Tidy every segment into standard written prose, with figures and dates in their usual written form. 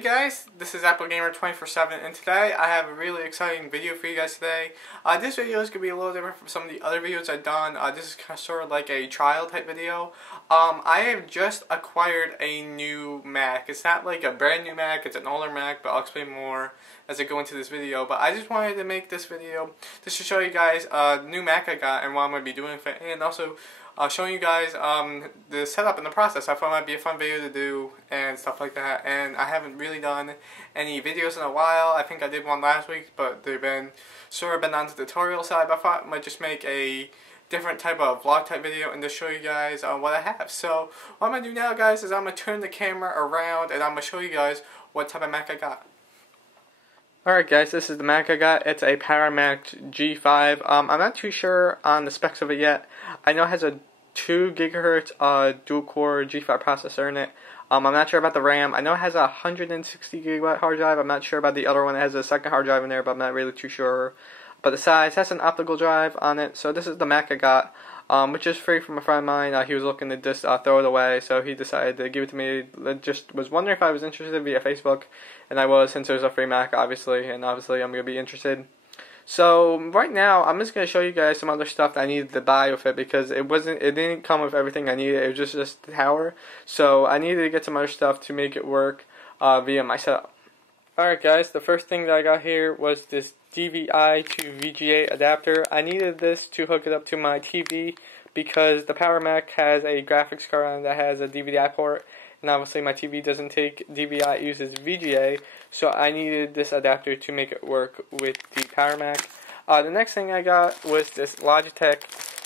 Hey guys, this is Apple Gamer 24/7, and today I have a really exciting video for you guys today. This video is going to be a little different from some of the other videos I've done. This is kind of sort of like a trial type video. I have just acquired a new Mac. It's not like a brand new Mac, it's an older Mac, but I'll explain more as I go into this video. But I just wanted to make this video just to show you guys the new Mac I got and what I'm going to be doing with it, and also showing you guys the setup and the process. I thought it might be a fun video to do and stuff like that. And I haven't really done any videos in a while. I think I did one last week, but they've been sort of been on the tutorial side. But I thought I might just make a different type of vlog type video and just show you guys what I have. So what I'm going to do now, guys, is I'm going to turn the camera around and I'm going to show you guys what type of Mac I got. Alright guys, this is the Mac I got. It's a PowerMac G5. I'm not too sure on the specs of it yet. I know it has a 2 GHz dual-core G5 processor in it. I'm not sure about the RAM. I know it has a 160 GB hard drive. I'm not sure about the other one. It has a second hard drive in there, but I'm not really too sure. But the size has an optical drive on it. So this is the Mac I got, which is free from a friend of mine. He was looking to just throw it away, so he decided to give it to me. Just was wondering if I was interested via Facebook, and I was, since it was a free Mac, obviously, and obviously I'm going to be interested. So right now I'm just going to show you guys some other stuff that I needed to buy with it, because it didn't come with everything I needed. It was just the tower. So I needed to get some other stuff to make it work via my setup. Alright guys, the first thing that I got here was this DVI to VGA adapter. I needed this to hook it up to my TV because the PowerMac has a graphics card on it that has a DVI port, and obviously my TV doesn't take DVI, it uses VGA, so I needed this adapter to make it work with the PowerMac. The next thing I got was this Logitech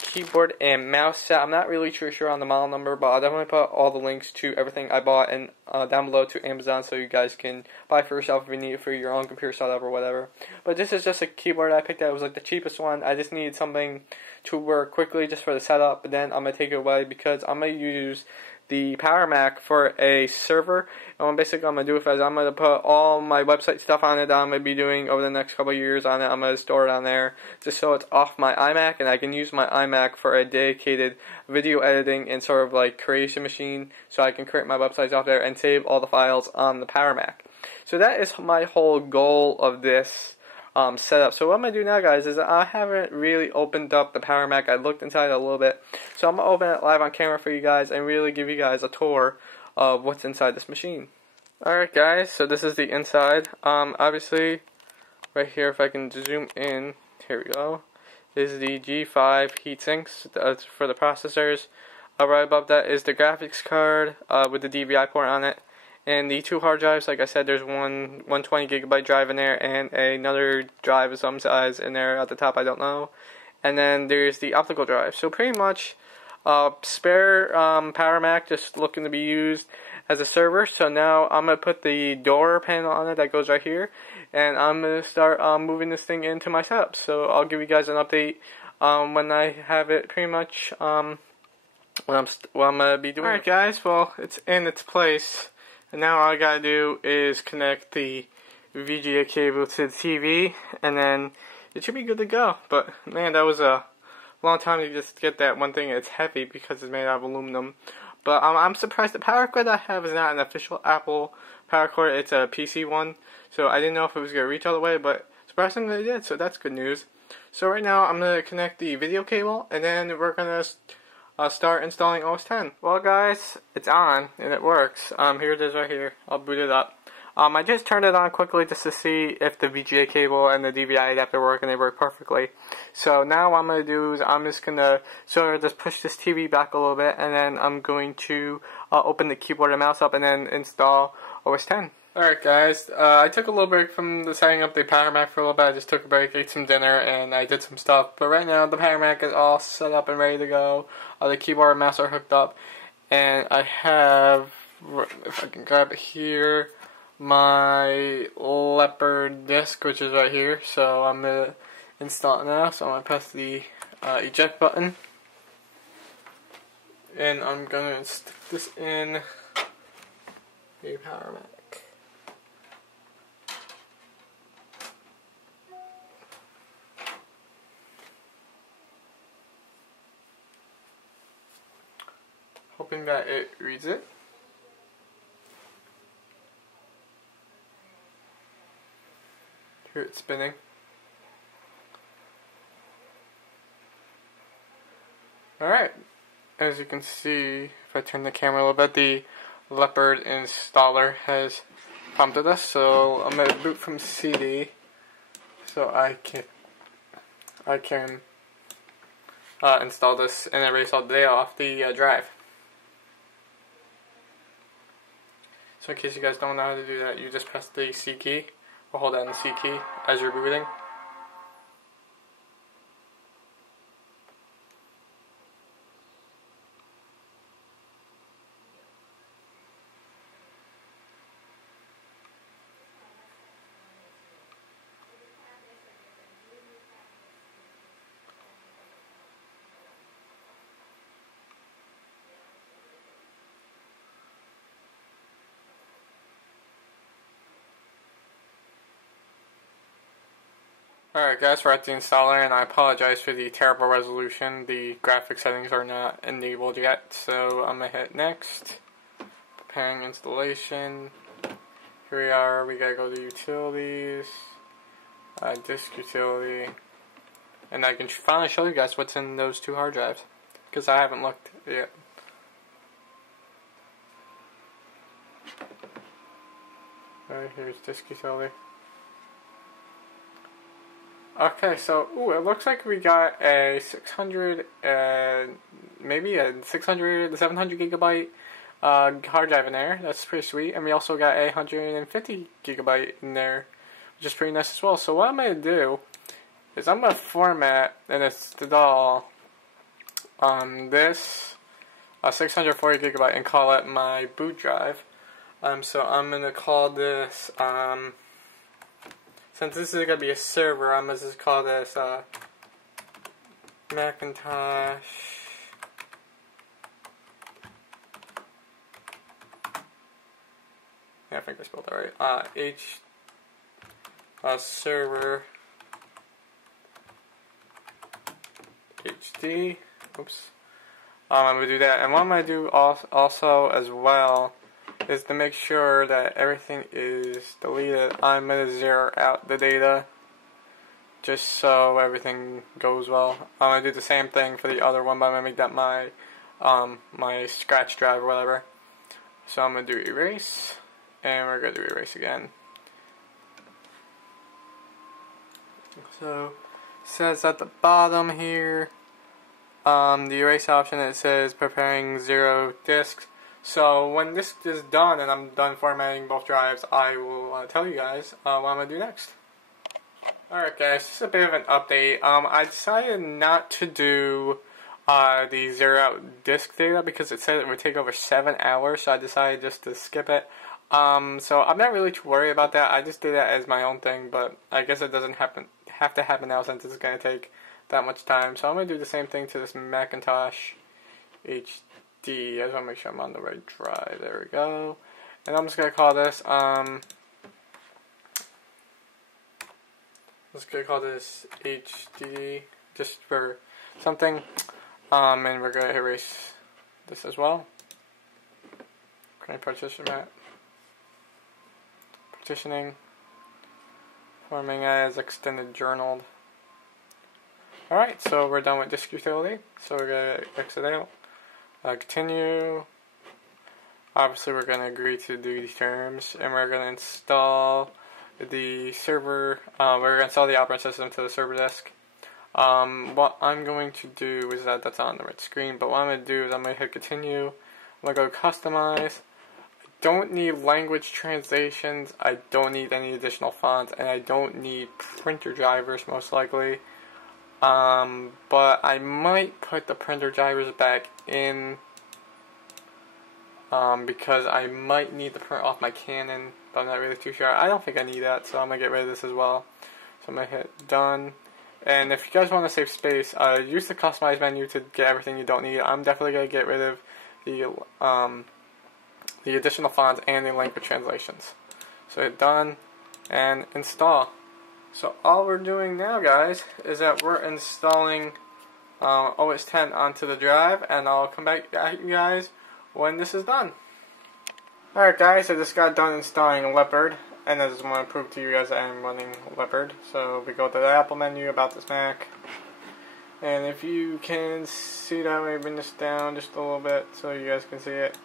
keyboard and mouse set. I'm not really too sure on the model number, but I'll definitely put all the links to everything I bought and down below to Amazon, so you guys can buy for yourself if you need it for your own computer setup or whatever. But this is just a keyboard I picked out. It was like the cheapest one. I just needed something to work quickly just for the setup, but then I'm going to take it away because I'm going to use the PowerMac for a server. And what basically I'm going to do is I'm going to put all my website stuff on it that I'm going to be doing over the next couple of years on it. I'm going to store it on there just so it's off my iMac, and I can use my iMac for a dedicated video editing and sort of like creation machine, so I can create my websites off there and save all the files on the PowerMac. So that is my whole goal of this setup. So what I'm going to do now, guys, is I haven't really opened up the PowerMac. I looked inside it a little bit, so I'm going to open it live on camera for you guys and really give you guys a tour of what's inside this machine. Alright guys, so this is the inside. Obviously, right here, if I can zoom in, here we go, is the G5 heatsinks. That's for the processors. Right above that is the graphics card with the DVI port on it. And the 2 hard drives, like I said, there's one 120 GB drive in there and another drive of some size in there at the top, I don't know. And then there's the optical drive. So pretty much spare PowerMac just looking to be used as a server. So now I'm going to put the door panel on it that goes right here, and I'm going to start moving this thing into my setup. So I'll give you guys an update when I have it pretty much what I'm going to be doing. Alright guys, well, it's in its place. And now all I gotta do is connect the VGA cable to the TV, and then it should be good to go. But man, that was a long time to just get that one thing. It's heavy because it's made out of aluminum. But I'm surprised the power cord I have is not an official Apple power cord. It's a PC one, so I didn't know if it was gonna reach all the way, but surprisingly it did. So that's good news. So right now I'm gonna connect the video cable, and then we're gonna start installing OS X. Well guys, it's on and it works. Here it is right here. I'll boot it up. I just turned it on quickly just to see if the VGA cable and the DVI adapter work, and they work perfectly. So now what I'm going to do is I'm just going to sort of just push this TV back a little bit, and then I'm going to open the keyboard and mouse up and then install OS X. Alright guys, I took a little break from the setting up the PowerMac for a little bit. I just took a break, ate some dinner, and I did some stuff. But right now the PowerMac is all set up and ready to go. The keyboard and mouse are hooked up. And I have, if I can grab it here, my Leopard disc, which is right here. So I'm going to install it now. So I'm going to press the eject button. And I'm going to stick this in the PowerMac. Hoping that it reads it. Hear it spinning. Alright, as you can see, if I turn the camera a little bit, the Leopard installer has prompted us, so I'm going to boot from CD so I can install this and erase all the data off the drive. So in case you guys don't know how to do that, you just press the C key, or hold down the C key as you're booting. Alright guys, we're at the installer, and I apologize for the terrible resolution. The graphic settings are not enabled yet, so I'm going to hit next. Preparing installation. Here we are, we gotta go to utilities, disk utility, and I can finally show you guys what's in those two hard drives, because I haven't looked yet. Alright, here's disk utility. Okay, so it looks like we got a 600, maybe a 600, 700 gigabyte hard drive in there. That's pretty sweet. And we also got a 150 gigabyte in there, which is pretty nice as well. So what I'm going to do is I'm going to format and install this 640 gigabyte and call it my boot drive. So I'm going to call this, since this is going to be a server, I'm going to just call this Macintosh I think I spelled that right. Server HD. Oops. I'm going to do that. And what I'm going to do also as well is to make sure that everything is deleted. I'm going to zero out the data just so everything goes well. I'm going to do the same thing for the other one, but I'm going to make that my my scratch drive or whatever. So I'm going to do erase, and we're going to do erase again. So it says at the bottom here, the erase option, it says preparing 0 disks. So when this is done and I'm done formatting both drives, I will tell you guys what I'm going to do next. Alright guys, just a bit of an update. I decided not to do the 0 out disk data because it said it would take over 7 hours, so I decided just to skip it. So I'm not really too worried about that. I just did that as my own thing, but I guess it doesn't have to happen now since it's going to take that much time. So I'm going to do the same thing to this Macintosh HD. I just want to make sure I'm on the right drive. There we go. And I'm just going to call this, HD, just for something. And we're going to erase this as well. Can I partition that? Partitioning. Forming as extended journaled. Alright, so we're done with disk utility. So we're going to exit out. Continue. Obviously we're going to agree to do these terms. And we're going to install the server. We're going to install the operating system to the server disk. What I'm going to do is that's on the right screen. But what I'm going to do is I'm going to hit continue. I'm going to go customize. Don't need language translations, I don't need any additional fonts, and I don't need printer drivers most likely. But I might put the printer drivers back in because I might need to print off my Canon, but I'm not really too sure. I don't think I need that, so I'm going to get rid of this as well. So I'm going to hit done. And if you guys want to save space, use the customize menu to get everything you don't need. I'm definitely going to get rid of the additional fonts and the language translations. So hit done and install. So all we're doing now, guys, is that we're installing OS 10 onto the drive, and I'll come back at you guys when this is done. Alright guys, I just got done installing Leopard, And I just want to prove to you guys that I'm running Leopard. So we go to the Apple menu about this Mac. And if you can see that, let me bring this down just a little bit so you guys can see it.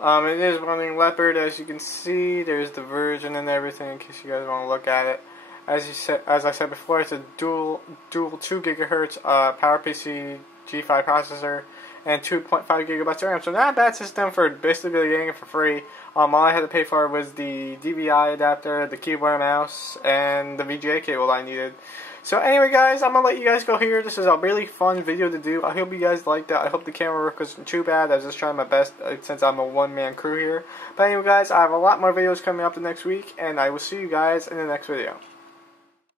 It is running Leopard, as you can see. There's the version and everything in case you guys want to look at it. As I said before, it's a dual 2 GHz PowerMac G5 processor and 2.5 gigabytes of RAM. So not a bad system for basically getting it for free. All I had to pay for was the DVI adapter, the keyboard and mouse, and the VGA cable I needed. So anyway guys, I'm going to let you guys go here. This is a really fun video to do. I hope you guys liked it. I hope the camera work wasn't too bad. I was just trying my best since I'm a one-man crew here. But anyway guys, I have a lot more videos coming up the next week, and I will see you guys in the next video.